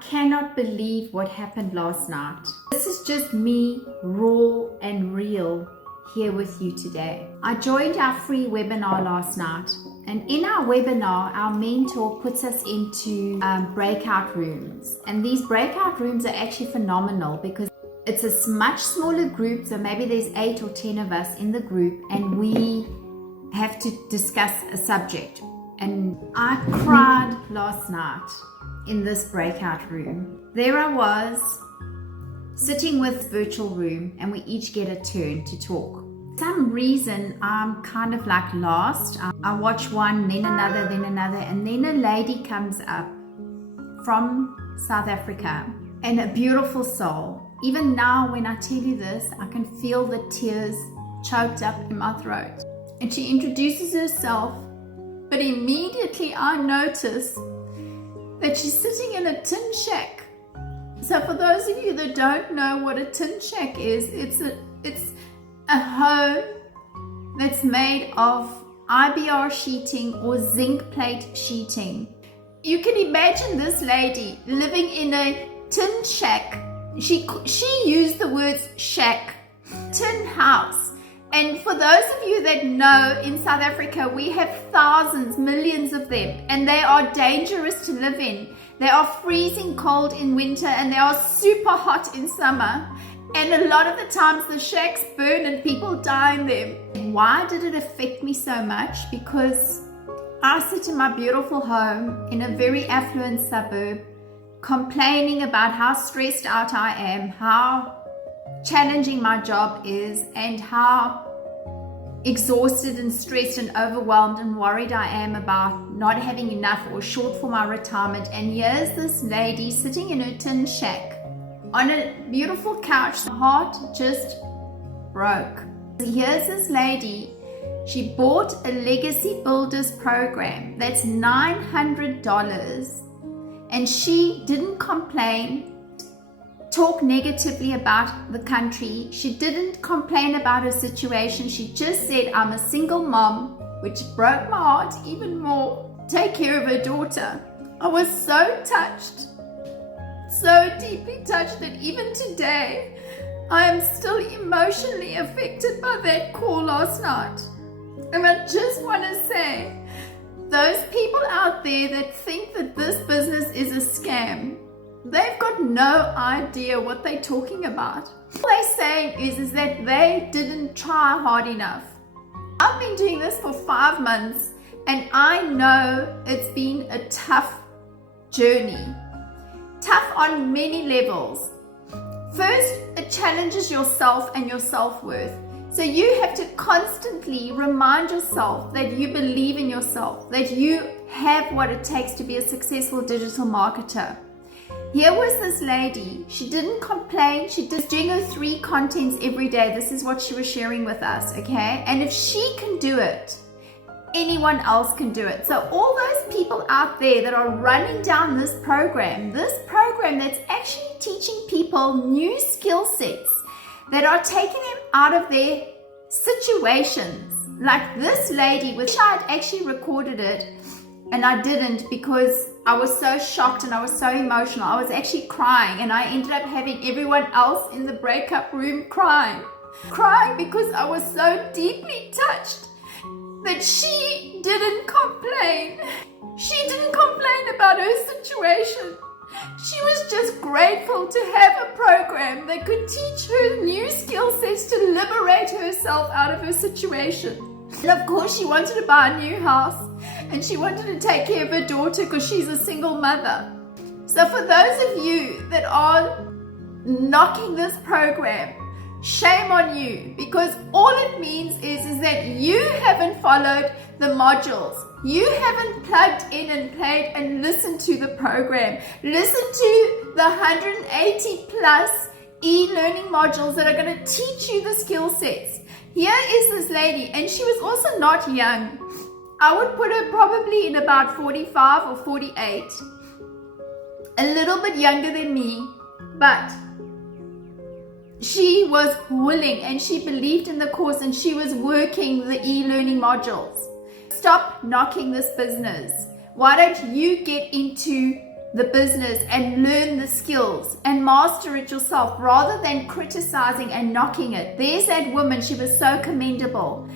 cannot believe what happened last night. This is just me, raw and real, here with you today. I joined our free webinar last night, and in our webinar, our mentor puts us into breakout rooms. And these breakout rooms are actually phenomenal because it's a much smaller group, so maybe there's 8 or 10 of us in the group, and we have to discuss a subject. And I cried last night in this breakout room. There I was, sitting with virtual room, and we each get a turn to talk. For some reason, I'm kind of like lost. I watch one, then another, and then a lady comes up from South Africa, and a beautiful soul. Even now, when I tell you this, I can feel the tears choked up in my throat. And she introduces herself, but immediately I notice that she's sitting in a tin shack. So for those of you that don't know what a tin shack is, it's a home that's made of IBR sheeting or zinc plate sheeting. You can imagine this lady living in a tin shack. She used the words shack, tin house. And for those of you that know, in South Africa, we have thousands, millions of them, and they are dangerous to live in. They are freezing cold in winter, and they are super hot in summer. And a lot of the times the shacks burn and people die in them. Why did it affect me so much? Because I sit in my beautiful home in a very affluent suburb, complaining about how stressed out I am, how challenging my job is, and how exhausted and stressed and overwhelmed and worried I am about not having enough or short for my retirement. And here's this lady sitting in her tin shack on a beautiful couch. The heart just broke. Here's this lady, she bought a Legacy Builders program that's $900, and she didn't complain, talk negatively about the country. She didn't complain about her situation. She just said, I'm a single mom, which broke my heart even more. Take care of her daughter. I was so touched, so deeply touched, that even today, I am still emotionally affected by that call last night. And I just want to say, those people out there that think that this business is a scam, they've got no idea what they're talking about. All they're saying is that they didn't try hard enough. I've been doing this for 5 months, and I know it's been a tough journey. Tough on many levels. First, it challenges yourself and your self-worth. So you have to constantly remind yourself that you believe in yourself, that you have what it takes to be a successful digital marketer. Here was this lady, she didn't complain, she was doing her 3 contents every day. This is what she was sharing with us, okay? And if she can do it, anyone else can do it. So all those people out there that are running down this program that's actually teaching people new skill sets, that are taking them out of their situations. Like this lady, which I had actually recorded it, and I didn't because I was so shocked and I was so emotional. I was actually crying, and I ended up having everyone else in the breakup room crying because I was so deeply touched that she didn't complain. She didn't complain about her situation. She was just grateful to have a program that could teach her new skill sets to liberate herself out of her situation. And of course, she wanted to buy a new house, and she wanted to take care of her daughter because she's a single mother. So for those of you that are knocking this program, shame on you, because all it means is that you haven't followed the modules. You haven't plugged in and played and listened to the program. Listen to the 180 plus e-learning modules that are going to teach you the skill sets. Here is this lady, and she was also not young. I would put her probably in about 45 or 48. A little bit younger than me, but she was willing and she believed in the course, and she was working the e-learning modules. Stop knocking this business. Why don't you get into the business and learn the skills and master it yourself rather than criticizing and knocking it. There's that woman, she was so commendable.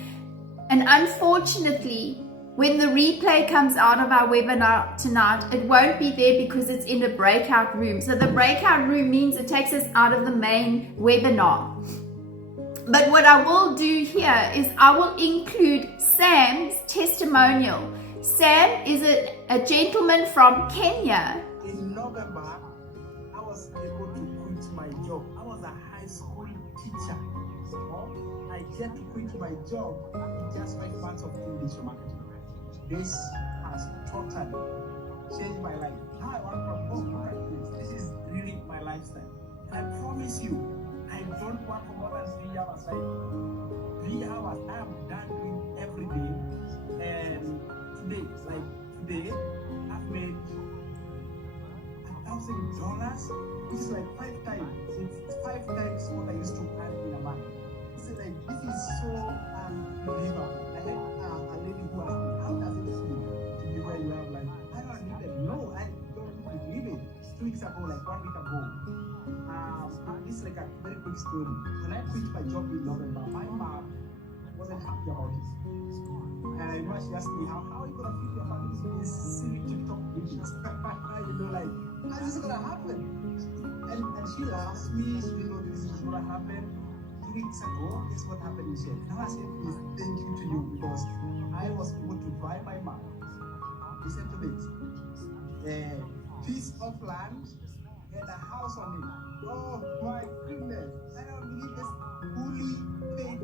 And unfortunately, when the replay comes out of our webinar tonight, it won't be there because it's in a breakout room. So the breakout room means it takes us out of the main webinar. But what I will do here is I will include Sam's testimonial. Sam is a gentleman from Kenya. In November, I was able to quit my job. I was a high school teacher. I get to quit my job in just 5 months of doing digital marketing. This has totally changed my life. Now I want from home like this. This is really my lifestyle. And I promise you, I don't work for more than 3 hours. Like 3 hours, I am done doing every day. And today, I've made $1,000, which is like 5 times. It's 5 times what I used to earn in a month. So like this is so unbelievable. I had a lady who asked me, how does it feel to be where you have like, I don't need it. No, I don't believe it. 2 weeks ago, like 1 week ago. This is like a very quick story. When I quit my job in November, my mom wasn't happy about it. And I know she asked me, how are you gonna feed your family with these silly TikTok videos? You know, like, how is this gonna happen? And she asked me, you know, this is gonna happen. 2 weeks ago, this is what happened in Shell. Now I said, please, thank you to you because I was able to buy my mom. Listen to this. A piece of land and a house on it. Oh my goodness. I don't believe this fully paid